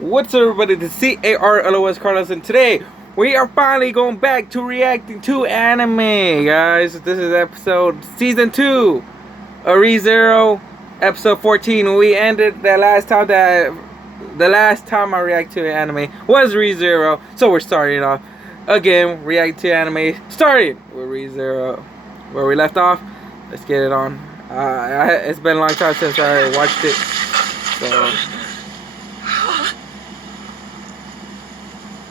What's up, everybody? The CARLOS Carlos, and today we are finally going back to reacting to anime, guys. This is season 2 of Rezero, episode 14. We ended the last time I reacted to anime was Rezero, so we're starting off again, react to anime, starting with Rezero, where we left off. Let's get it on. It's been a long time since I watched it, so.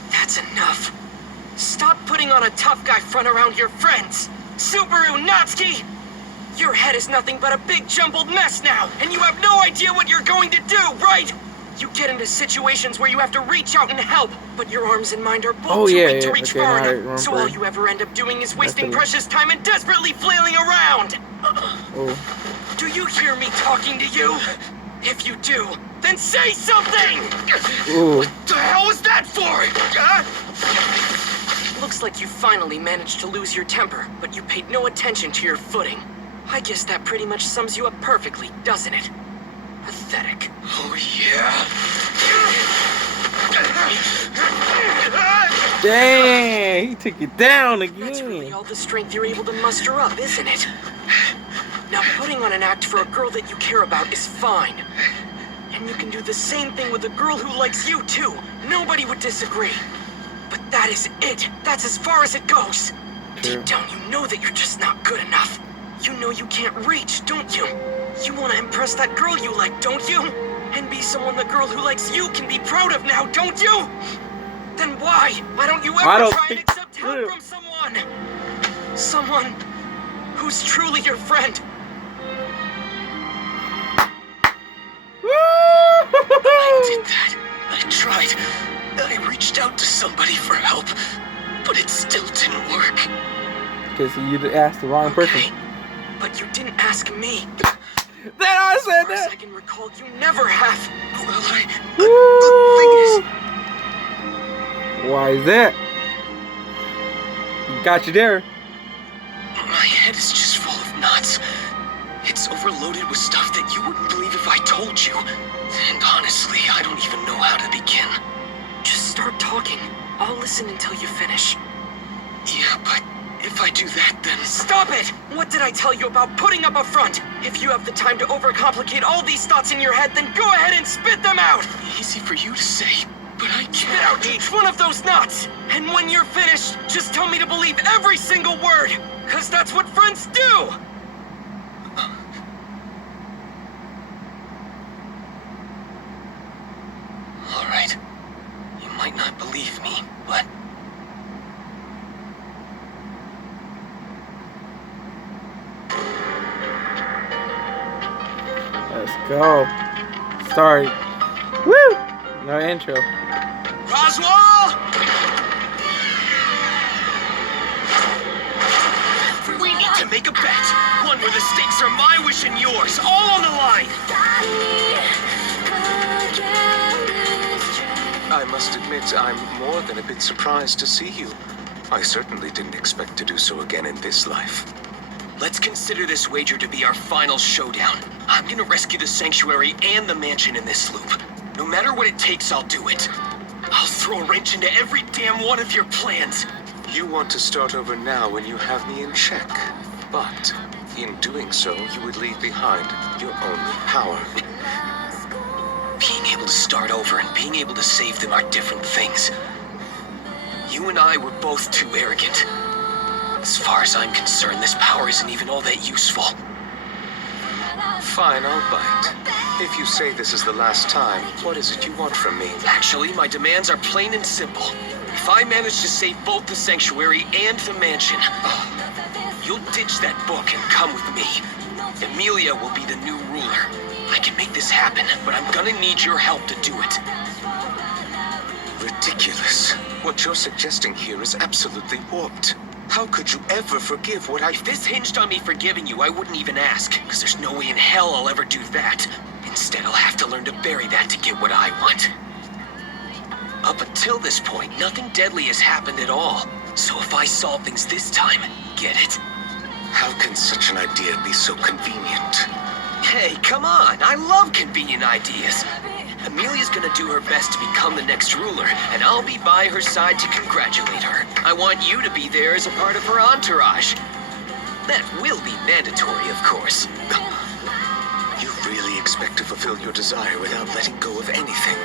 That's enough. Stop putting on a tough guy front around your friends. Subaru Natsuki! Your head is nothing but a big jumbled mess now, and you have no idea what you're going to do, right? You get into situations where you have to reach out and help, but your arms and mind are both too weak to reach far enough. So all you ever end up doing is wasting precious time and desperately flailing around. Do you hear me talking to you? If you do, then say something! What the hell was that for? Looks like you finally managed to lose your temper, but you paid no attention to your footing. I guess that pretty much sums you up perfectly, doesn't it? Pathetic. Oh, yeah? Dang, he took it down again. That's really all the strength you're able to muster up, isn't it? Now, putting on an act for a girl that you care about is fine. And you can do the same thing with a girl who likes you, too. Nobody would disagree. But that is it. That's as far as it goes. True. Deep down, you know that you're just not good enough. You know you can't reach, don't you? You want to impress that girl you like, don't you? And be someone the girl who likes you can be proud of now, don't you? Then why don't you ever try and accept help from someone? Someone who's truly your friend. I did that. I tried. I reached out to somebody for help, but it still didn't work. Because you asked the wrong person. But you didn't ask me. Then I said that. As I can recall, you never have. Well, the thing is, why is that? Got you there. My head is just full of knots. It's overloaded with stuff that you wouldn't believe if I told you. And honestly, I don't even know how to begin. Just start talking. I'll listen until you finish. Yeah, but if I do that, then... Stop it! What did I tell you about putting up a front? If you have the time to overcomplicate all these thoughts in your head, then go ahead and spit them out! Easy for you to say, but I can't. Spit out each one of those knots! And when you're finished, just tell me to believe every single word! Cause that's what friends do! Alright. You might not believe me, but... Let's go. Sorry. Woo! No intro. Roswell! We need to make a bet. One where the stakes are my wish and yours, all on the line. I must admit, I'm more than a bit surprised to see you. I certainly didn't expect to do so again in this life. Let's consider this wager to be our final showdown. I'm gonna rescue the sanctuary and the mansion in this loop. No matter what it takes, I'll do it. I'll throw a wrench into every damn one of your plans. You want to start over now when you have me in check. But, in doing so, you would leave behind your only power. Being able to start over and being able to save them are different things. You and I were both too arrogant. As far as I'm concerned, this power isn't even all that useful. Fine, I'll bite. If you say this is the last time, what is it you want from me? Actually, my demands are plain and simple. If I manage to save both the sanctuary and the mansion, you'll ditch that book and come with me. Emilia will be the new ruler. I can make this happen, but I'm gonna need your help to do it. Ridiculous. What you're suggesting here is absolutely warped. How could you ever forgive what If this hinged on me forgiving you, I wouldn't even ask, because there's no way in hell I'll ever do that. Instead, I'll have to learn to bury that to get what I want. Up until this point, nothing deadly has happened at all. So if I solve things this time, get it? How can such an idea be so convenient? Hey, come on! I love convenient ideas! Amelia's gonna do her best to become the next ruler, and I'll be by her side to congratulate her. I want you to be there as a part of her entourage. That will be mandatory, of course. You really expect to fulfill your desire without letting go of anything.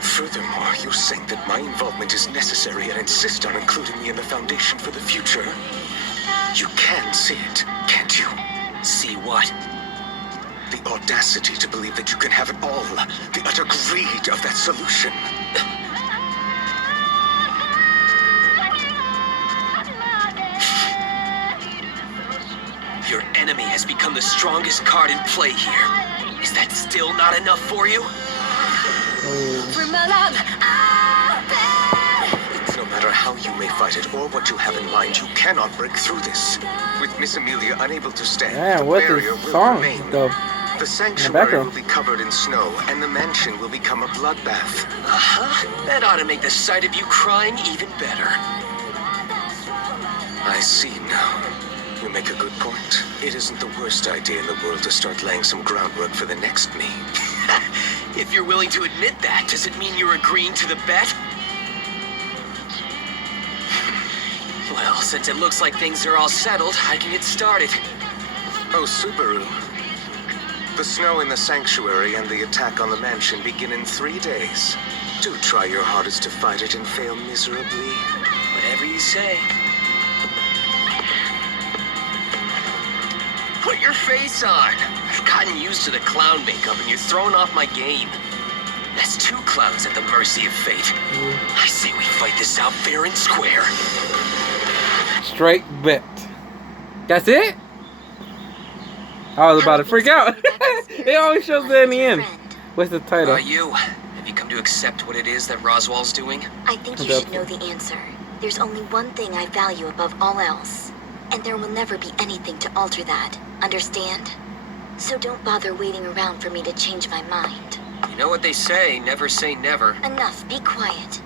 Furthermore, you're saying that my involvement is necessary and insist on including me in the foundation for the future. You can see it, can't you? See what? The audacity to believe that you can have it all. The utter greed of that solution. Your enemy has become the strongest card in play here. Is that still not enough for you? No matter how you may fight it or what you have in mind, you cannot break through this. With Miss Amelia unable to stand, Yeah, the what barrier is will song remain. though? The sanctuary will be covered in snow, and the mansion will become a bloodbath. That ought to make the sight of you crying even better. I see now. You make a good point. It isn't the worst idea in the world to start laying some groundwork for the next me. If you're willing to admit that, does it mean you're agreeing to the bet? Well, since it looks like things are all settled, I can get started. Oh, Subaru. The snow in the sanctuary and the attack on the mansion begin in 3 days. Do try your hardest to fight it and fail miserably. Whatever you say. Put your face on. I've gotten used to the clown makeup and you're throwing off my game. That's 2 clowns at the mercy of fate. I say we fight this out fair and square. Straight bet. That's it? I was about to freak out. It always shows that in the end. What's the title? You? Have you come to accept what it is that Roswell's doing? I think you should know the answer. There's only one thing I value above all else. And there will never be anything to alter that. Understand? So don't bother waiting around for me to change my mind. You know what they say, never say never. Enough, be quiet.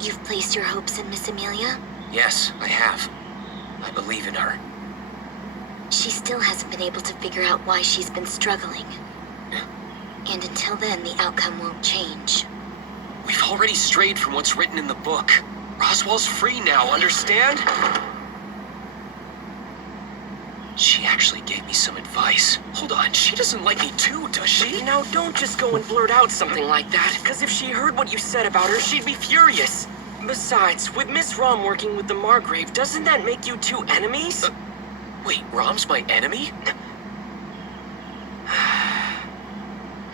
You've placed your hopes in Miss Amelia? Yes, I have. I believe in her. She still hasn't been able to figure out why she's been struggling. And until then, the outcome won't change. We've already strayed from what's written in the book. Roswell's free now, understand? She actually gave me some advice. Hold on, she doesn't like me too, does she? Now, don't just go and blurt out something like that, because if she heard what you said about her, she'd be furious. Besides, with Miss Rom working with the Margrave, doesn't that make you 2 enemies? Wait, Rom's my enemy?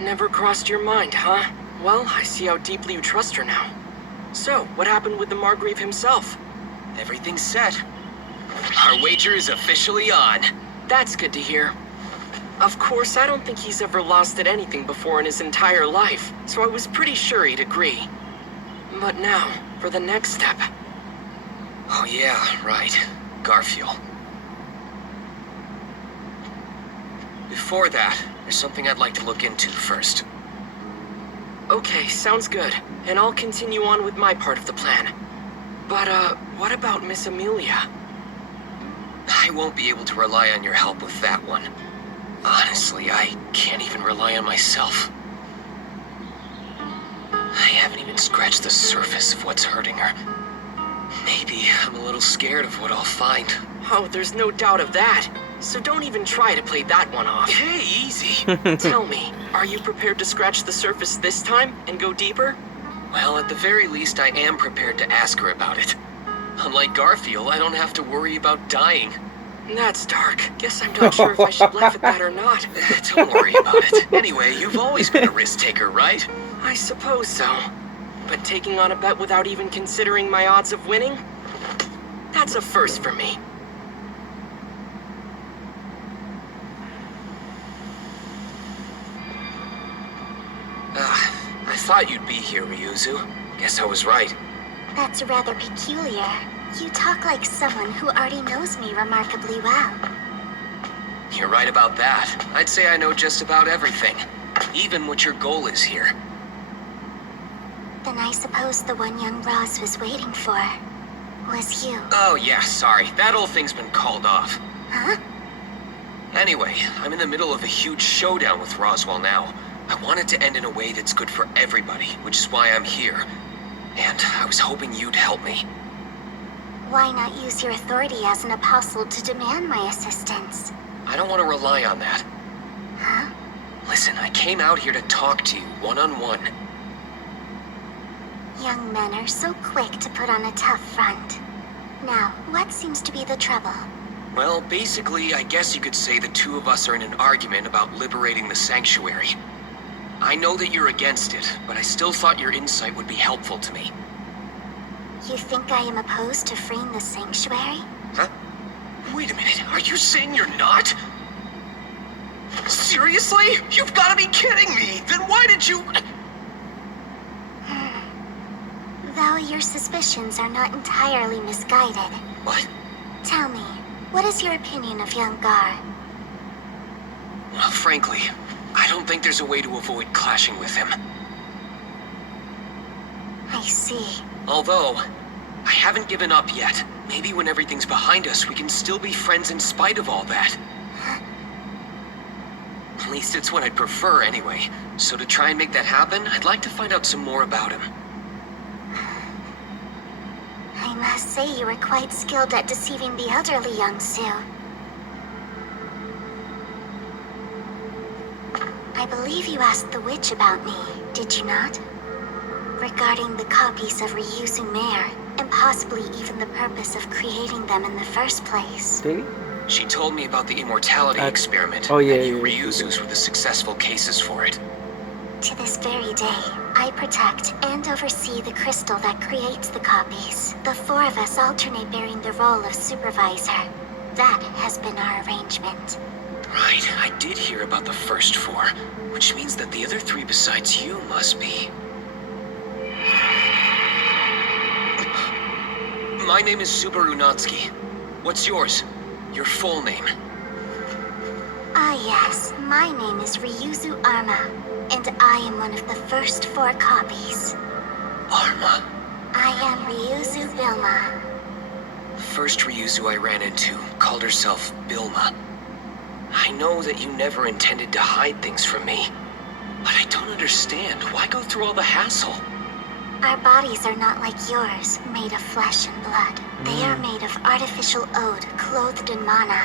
Never crossed your mind, huh? Well, I see how deeply you trust her now. So, what happened with the Margrave himself? Everything's set. Our wager is officially on. That's good to hear. Of course, I don't think he's ever lost at anything before in his entire life, so I was pretty sure he'd agree. But now, for the next step. Oh yeah, right. Garfield. Before that, there's something I'd like to look into first. Okay, sounds good. And I'll continue on with my part of the plan. But, what about Miss Amelia? I won't be able to rely on your help with that one. Honestly, I can't even rely on myself. I haven't even scratched the surface of what's hurting her. Maybe I'm a little scared of what I'll find. Oh, there's no doubt of that. So don't even try to play that one off. Hey, easy. Tell me, are you prepared to scratch the surface this time and go deeper? Well, at the very least, I am prepared to ask her about it. Unlike Garfield, I don't have to worry about dying. That's dark. Guess I'm not sure if I should laugh at that or not. Don't worry about it. Anyway, you've always been a risk taker, right? I suppose so. But taking on a bet without even considering my odds of winning? That's a first for me. I thought you'd be here, Ryuzu. Guess I was right. That's rather peculiar. You talk like someone who already knows me remarkably well. You're right about that. I'd say I know just about everything. Even what your goal is here. Then I suppose the one young Roz was waiting for was you. Oh yeah, sorry. That whole thing's been called off. Huh? Anyway, I'm in the middle of a huge showdown with Roswell now. I want it to end in a way that's good for everybody, which is why I'm here. And I was hoping you'd help me. Why not use your authority as an apostle to demand my assistance? I don't want to rely on that. Huh? Listen, I came out here to talk to you, one-on-one. Young men are so quick to put on a tough front. Now, what seems to be the trouble? Well, basically, I guess you could say the two of us are in an argument about liberating the sanctuary. I know that you're against it, but I still thought your insight would be helpful to me. You think I am opposed to freeing the sanctuary? Huh? Wait a minute, are you saying you're not? Seriously? You've got to be kidding me! Then why did you... Though your suspicions are not entirely misguided. What? Tell me, what is your opinion of young Gar? Well, frankly, I don't think there's a way to avoid clashing with him. I see. Although, I haven't given up yet. Maybe when everything's behind us, we can still be friends in spite of all that. At least it's what I'd prefer anyway. So to try and make that happen, I'd like to find out some more about him. I must say you were quite skilled at deceiving the elderly, young Su. I believe you asked the witch about me, did you not? Regarding the copies of Ryuzu Mare, and possibly even the purpose of creating them in the first place. Did he? She told me about the immortality experiment. Oh, yeah, and you yeah, Ryuzus were the successful cases for it. To this very day, I protect and oversee the crystal that creates the copies. The four of us alternate bearing the role of supervisor. That has been our arrangement. Right, I did hear about the first four, which means that the other three besides you must be... My name is Subaru Natsuki. What's yours? Your full name? Ah yes, my name is Ryuzu Arma, and I am one of the first four copies. Arma. I am Ryuzu Bilma. The first Ryuzu I ran into called herself Bilma. I know that you never intended to hide things from me, but I don't understand. Why go through all the hassle? Our bodies are not like yours, made of flesh and blood. They are made of artificial ode, clothed in mana.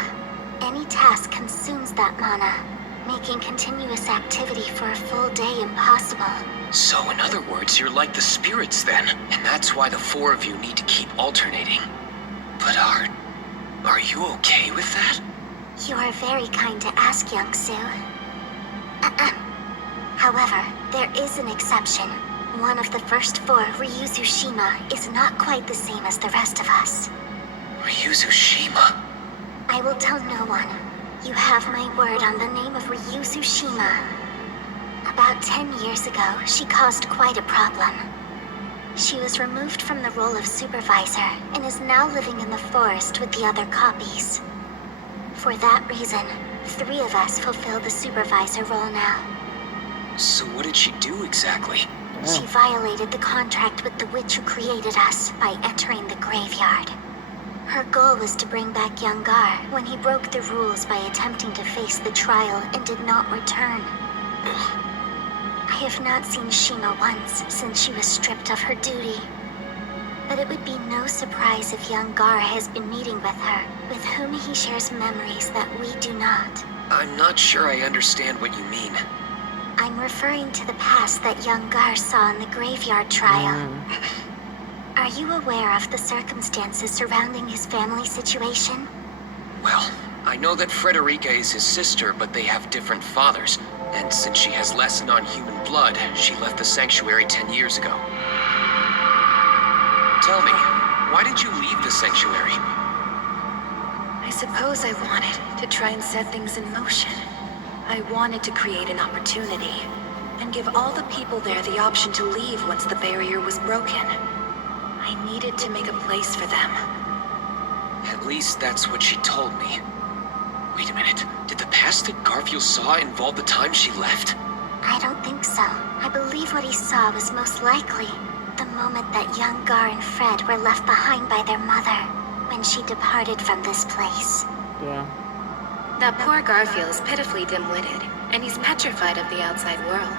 Any task consumes that mana, making continuous activity for a full day impossible. So in other words, you're like the spirits then, and that's why the four of you need to keep alternating. But are you okay with that? You are very kind to ask, young Su. However, there is an exception. One of the first four, Ryuzu Shima, is not quite the same as the rest of us. Ryuzu Shima? I will tell no one. You have my word on the name of Ryuzu Shima. About 10 years ago, she caused quite a problem. She was removed from the role of supervisor and is now living in the forest with the other copies. For that reason, 3 of us fulfill the supervisor role now. So what did she do exactly? She violated the contract with the witch who created us by entering the graveyard. Her goal was to bring back young Gar when he broke the rules by attempting to face the trial and did not return. I have not seen Shima once since she was stripped of her duty. But it would be no surprise if young Gar has been meeting with her, with whom he shares memories that we do not. I'm not sure I understand what you mean. I'm referring to the past that young Gar saw in the graveyard trial. Are you aware of the circumstances surrounding his family situation? Well, I know that Frederica is his sister, but they have different fathers. And since she has less non-human blood, she left the sanctuary 10 years ago. Tell me, why did you leave the sanctuary? I suppose I wanted to try and set things in motion. I wanted to create an opportunity and give all the people there the option to leave once the barrier was broken. I needed to make a place for them. At least that's what she told me. Wait a minute, did the past that Garfield saw involve the time she left? I don't think so. I believe what he saw was most likely the moment that young Gar and Fred were left behind by their mother when she departed from this place. Yeah. That poor Garfield is pitifully dim-witted. And he's petrified of the outside world.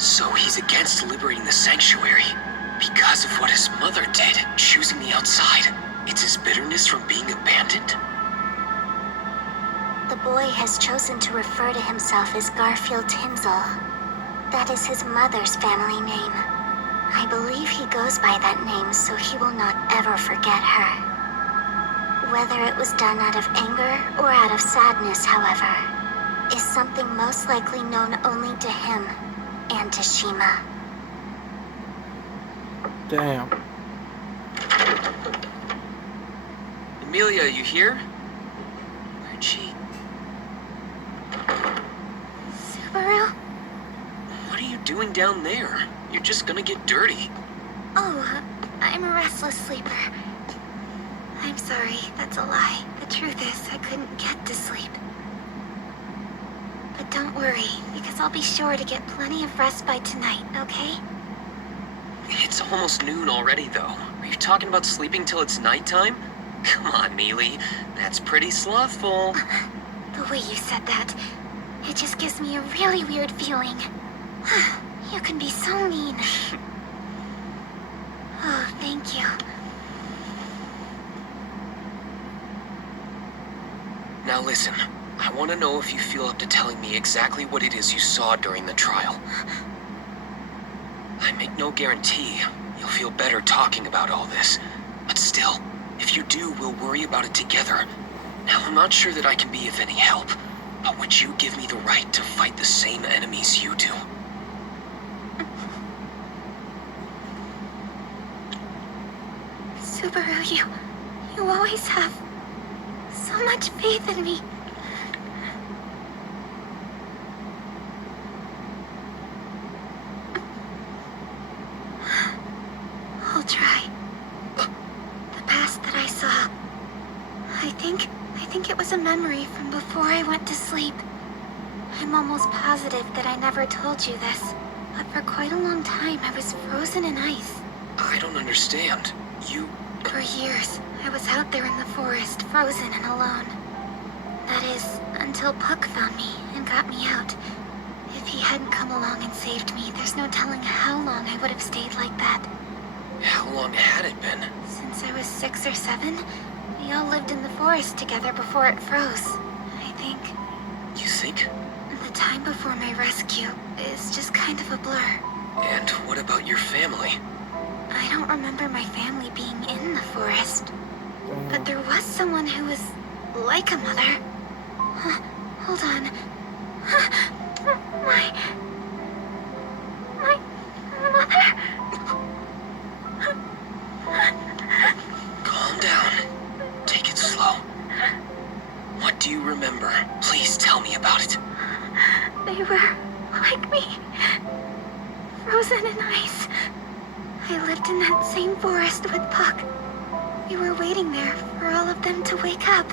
So he's against liberating the sanctuary because of what his mother did, choosing the outside. It's his bitterness from being abandoned? The boy has chosen to refer to himself as Garfield Tinsel. That is his mother's family name. I believe he goes by that name so he will not ever forget her. Whether it was done out of anger or out of sadness, however, is something most likely known only to him and to Shima. Damn. Emilia, you here? Where'd she... Subaru? What are you doing down there? You're just gonna get dirty. Oh, I'm a restless sleeper. I'm sorry, that's a lie. The truth is, I couldn't get to sleep. But don't worry, because I'll be sure to get plenty of rest by tonight, okay? It's almost noon already, though. Are you talking about sleeping till it's nighttime? Come on, Mealy. That's pretty slothful. The way you said that, it just gives me a really weird feeling. You can be so mean. Oh, thank you. Now listen, I want to know if you feel up to telling me exactly what it is you saw during the trial. I make no guarantee you'll feel better talking about all this. But still, if you do, we'll worry about it together. Now, I'm not sure that I can be of any help, but would you give me the right to fight the same enemies you do? Subaru, you always have so much faith in me. I'll try. The past that I saw, I think it was a memory from before I went to sleep. I'm almost positive that I never told you this, but for quite a long time I was frozen in ice. I don't understand. For years, I was out there in the forest, frozen and alone. That is, until Puck found me and got me out. If he hadn't come along and saved me, there's no telling how long I would have stayed like that. How long had it been? Since I was 6 or 7, we all lived in the forest together before it froze, I think. You think? The time before my rescue is just kind of a blur. And what about your family? I don't remember my family being in the forest. But there was someone who was like a mother. Hold on. My mother. Calm down. Take it slow. What do you remember? Please tell me about it. They were like me. Frozen in ice. I lived in that same forest with Puck. We were waiting there for all of them to wake up.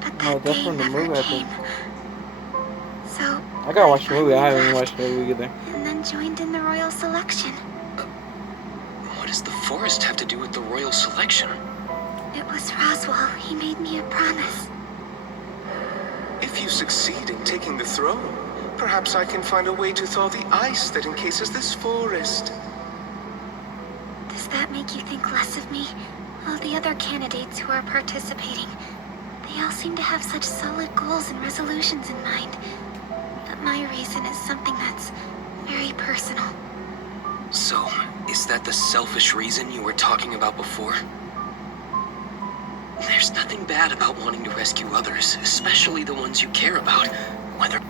But that that's day from the never movie, I came. think. So I gotta watch the movie. I haven't finally watched the movie either. and then joined in the royal selection. What does the forest have to do with the royal selection? It was Roswell. He made me a promise. If you succeed in taking the throne, perhaps I can find a way to thaw the ice that encases this forest. Does that make you think less of me? All the other candidates who are participating, they all seem to have such solid goals and resolutions in mind. But my reason is something that's very personal. So, is that the selfish reason you were talking about before? There's nothing bad about wanting to rescue others, especially the ones you care about. Whether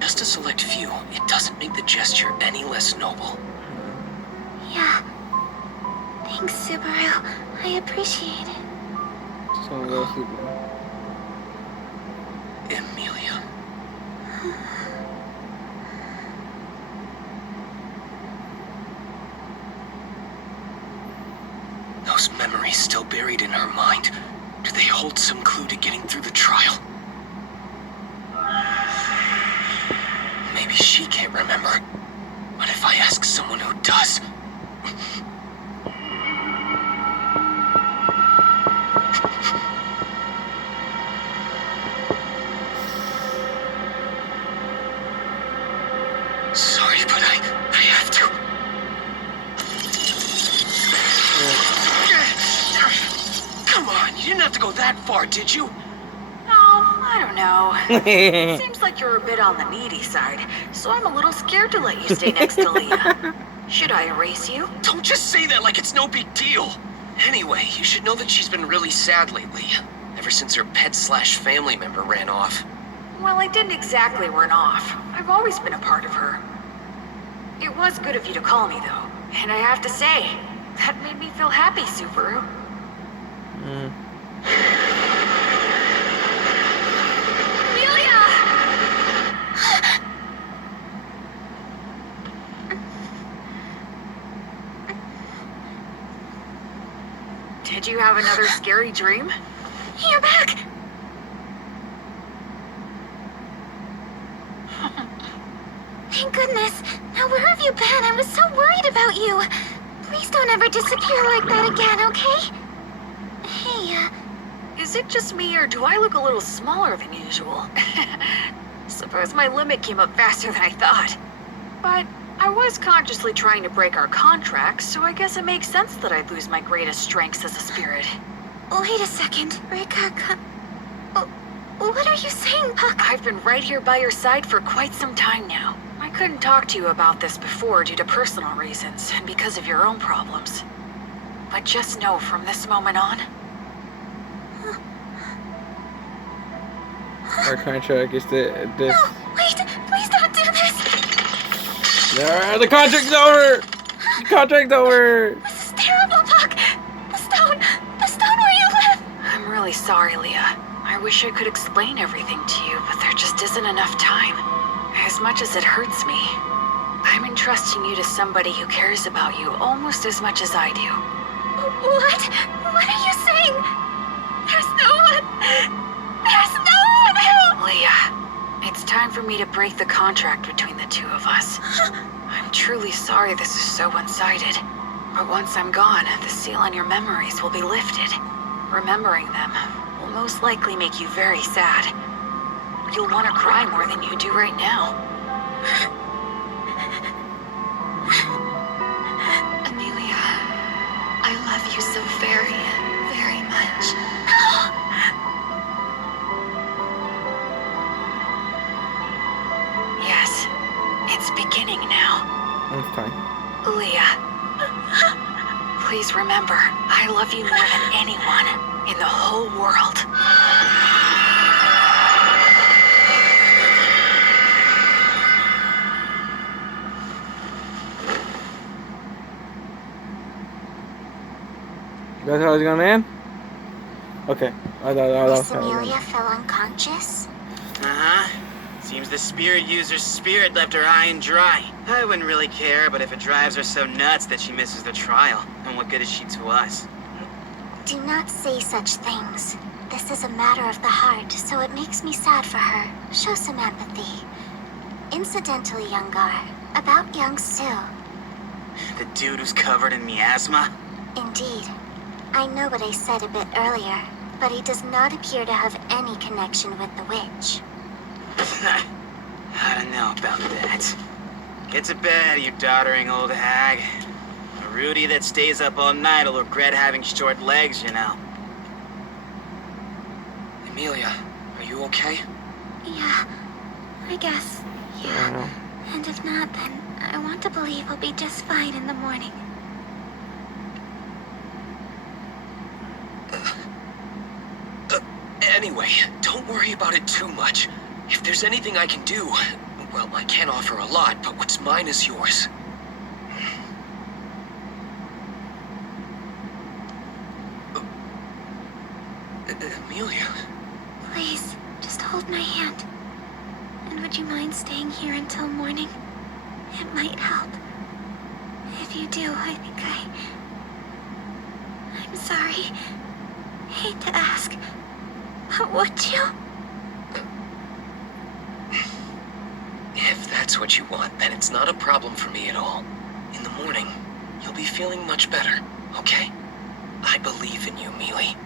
just a select few, it doesn't make the gesture any less noble. Yeah. Thanks, Subaru. I appreciate it. So well, Superman. Emilia. Those memories still buried in her mind. Do they hold some clue to getting through the trial? Maybe she can't remember. But if I ask someone who does... sorry, but I have to. Come on, you didn't have to go that far, did you? Oh, I don't know. Seems like you're a bit on the needy side, so I'm a little scared to let you stay next to Leah. Should I erase you? Don't just say that like it's no big deal. Anyway, you should know that she's been really sad lately. Ever since her pet/family member ran off. Well, I didn't exactly run off. I've always been a part of her. It was good of you to call me, though. And I have to say, that made me feel happy, Subaru. Did you have another scary dream? You're back! Thank goodness. Now where have you been? I was so worried about you. Please don't ever disappear like that again, okay? Hey, Is it just me, or do I look a little smaller than usual? Suppose my limit came up faster than I thought. But I was consciously trying to break our contract, so I guess it makes sense that I'd lose my greatest strengths as a spirit. wait a second. Break our what are you saying, Puck? I've been right here by your side for quite some time now. I couldn't talk to you about this before due to personal reasons, and because of your own problems. But just know from this moment on, Our contract is this. No, wait! Please don't do this! The contract's over! The contract's over! This is terrible, Puck! The stone where you live! I'm really sorry, Leah. I wish I could explain everything to you, but there just isn't enough time. As much as it hurts me, I'm entrusting you to somebody who cares about you almost as much as I do. What? What are you saying? There's no one who... Leah, it's time for me to break the contract between the two of us. I'm truly sorry this is so one-sided. But once I'm gone, the seal on your memories will be lifted. Remembering them will most likely make you very sad. You'll want to cry more than you do right now. Amelia, I love you so very, very much. Yes, it's beginning now. That's fine. Leah, please remember, I love you more than anyone in the whole world. That's how it's gonna end? Okay. I thought that was Miss kind of Amelia fell unconscious? Uh-huh. Seems the spirit user's spirit left her high and dry. I wouldn't really care, but if it drives her so nuts that she misses the trial, then what good is she to us? Do not say such things. This is a matter of the heart, so it makes me sad for her. Show some empathy. Incidentally, young Gar, about young Sue. The dude who's covered in miasma? Indeed. I know what I said a bit earlier, but he does not appear to have any connection with the witch. I don't know about that. Get to bed, you doddering old hag. A Rudy that stays up all night will regret having short legs, you know. Amelia, are you okay? Yeah, I guess. Yeah. And if not, then I want to believe I'll be just fine in the morning. Anyway, don't worry about it too much. If there's anything I can do, well, I can't offer a lot, but what's mine is yours. Amelia. Please, just hold my hand. And would you mind staying here until morning? It might help. If you do, I think I'm sorry. Hate to ask, but would you? If that's what you want, then it's not a problem for me at all. In the morning, you'll be feeling much better, okay? I believe in you, Mealy.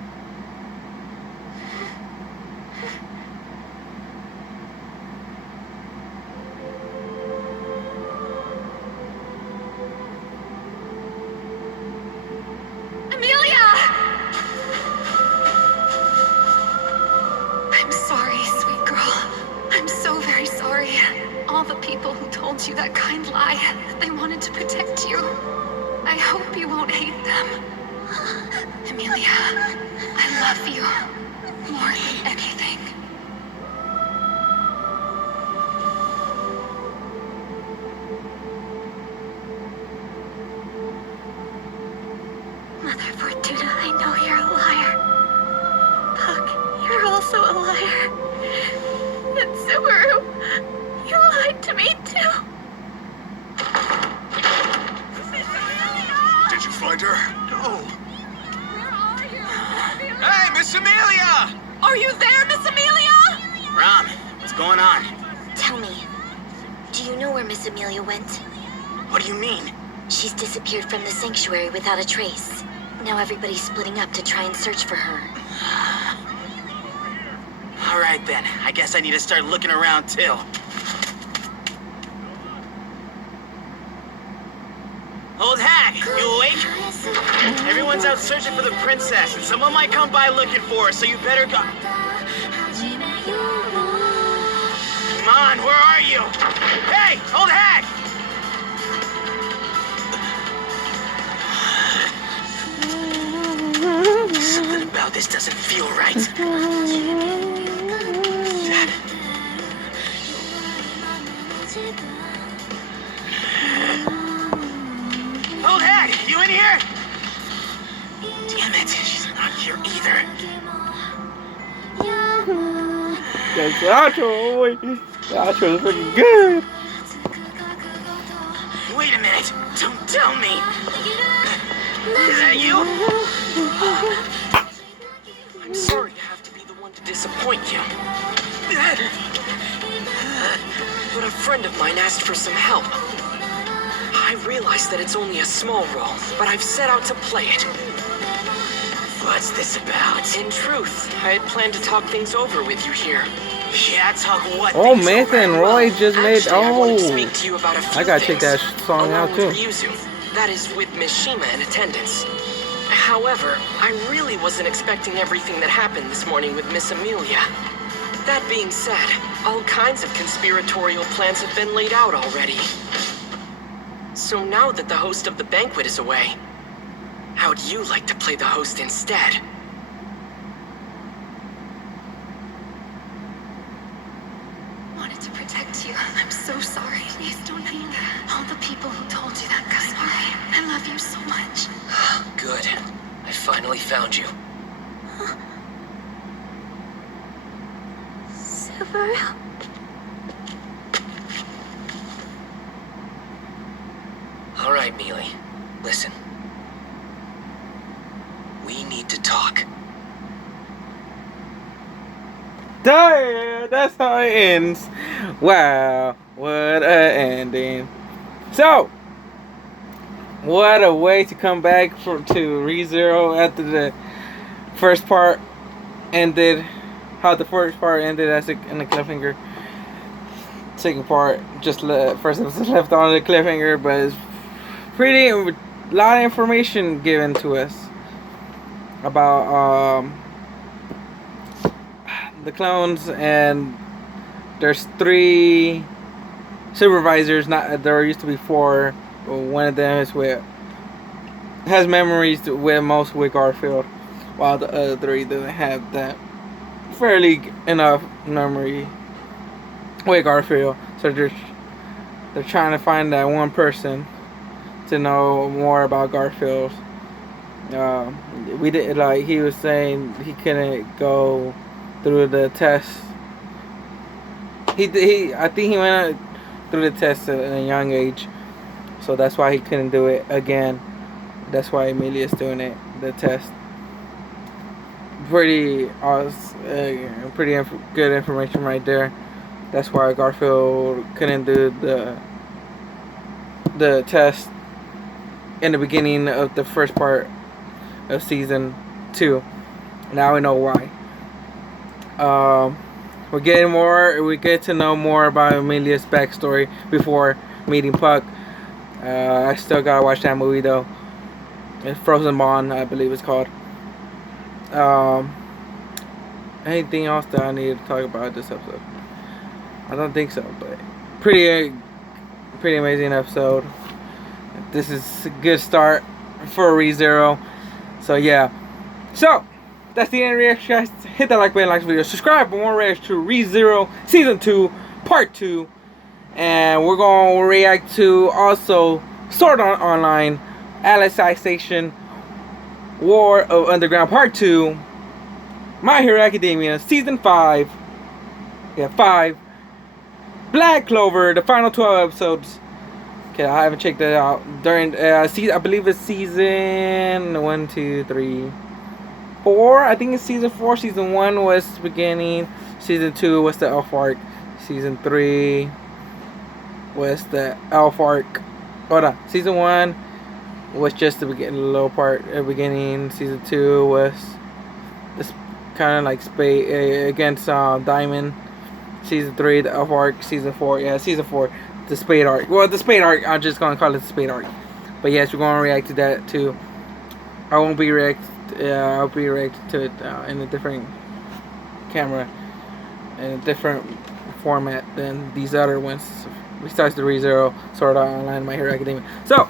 all the people who told you that kind lie, that they wanted to protect you. I hope you won't hate them. Emilia, I love you more than anything. Mother Fortuna, I know you're a liar. Puck, you're also a liar. And Subaru, you lied to me too. Did you find her? No. Where are you? Hey, Miss Amelia! Are you there, Miss Amelia? Rom, what's going on? Tell me, do you know where Miss Amelia went? What do you mean? She's disappeared from the sanctuary without a trace. Now everybody's splitting up to try and search for her. All right then, I guess I need to start looking around too. Old hag, you awake? Everyone's out searching for the princess, and someone might come by looking for her, so you better go. Come on, where are you? Hey, old hag! Something about this doesn't feel right. Old hag, you in here? Damn it, she's not here either. That's Nacho, boy. Nacho is freaking good. Wait a minute, don't tell me. Is that you? I'm sorry to have to be the one to disappoint you. But a friend of mine asked for some help. I realize that it's only a small role, but I've set out to play it. What's this about? In truth, I had planned to talk things over with you here. Yeah, talk what? Oh, things Nathan over? Roy just made. Actually, I wanted to Oh, speak to you about a few I gotta check that things, song along out too. with Ryuzu. That is, with Miss Shima in attendance. However, I really wasn't expecting everything that happened this morning with Miss Amelia. That being said, all kinds of conspiratorial plans have been laid out already. So now that the host of the banquet is away, how'd you like to play the host instead? Wanted to protect you. I'm so sorry. Please don't think all the people who told you that kind lie. I love you so much. Good. I finally found you. Subaru. All right, Mealy. Listen. We need to talk. Damn, that's how it ends. Wow, what a ending. So, what a way to come back to ReZero after the first part ended. How the first part ended as in the cliffhanger. Second part, just first episode left on the cliffhanger, but it's pretty a lot of information given to us about the clones, and there's 3 supervisors. Not there used to be 4. One of them is has memories with most with Garfield, while the other 3 doesn't have that fairly enough memory with Garfield. So they're trying to find that one person to know more about Garfield. We did, like he was saying, he couldn't go through the test. I think he went through the test at a young age, so that's why he couldn't do it again. That's why Emilia's doing it, the test. Pretty awesome, pretty good information right there. That's why Garfield couldn't do the test in the beginning of the first part of season 2. Now we know why. We get to know more about Emilia's backstory before meeting Puck. I still gotta watch that movie though. It's Frozen Bond, I believe it's called. Anything else that I need to talk about this episode? I don't think so, but pretty amazing episode. This is a good start for Rezero. So yeah. So that's the end of the reaction, guys. Hit that like button, like the video, subscribe for more reactions to Rezero Season 2, Part 2. And we're going to react to also Sword Art Online, LSI Station, War of Underground Part 2, My Hero Academia Season 5, 5, Black Clover, the final 12 episodes. Okay, I haven't checked that out. During, I believe it's season 1, 2, 3, 4. I think it's season 4. Season 1 was beginning. Season 2 was the Elf arc. Season 3 was the Elf arc. Hold on. Season 1 was just the little part at the beginning. Season 2 was this kind of like against Diamond. Season 3, the Elf arc. Season 4, season 4, the Spade arc. Well, the Spade arc, I'm just gonna call it the Spade arc. But yes, we're gonna react to that too. I won't be I'll be reacting to it in a different camera, in a different format than these other ones. Besides the Rezero, Sword Art Online, My Hero Academia. So,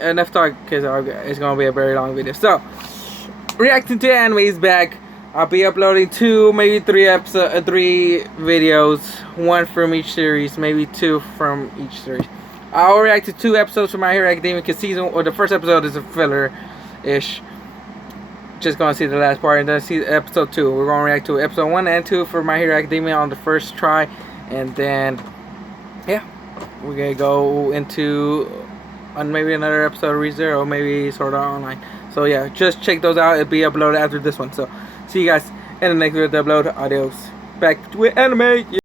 enough talk, because it's going to be a very long video. So, reacting to anime is back. I'll be uploading 2, maybe 3 videos. 1 from each series, maybe 2 from each series. I'll react to 2 episodes from My Hero Academia, because the first episode is a filler-ish. Just going to see the last part, and then see episode 2. We're going to react to episode 1 and 2 for My Hero Academia on the first try. And then, yeah. We're gonna go into maybe another episode of Rezero, maybe Sword Art Online. So yeah, just check those out. It'll be uploaded after this one. So see you guys in the next video to upload. Adios. Back to anime.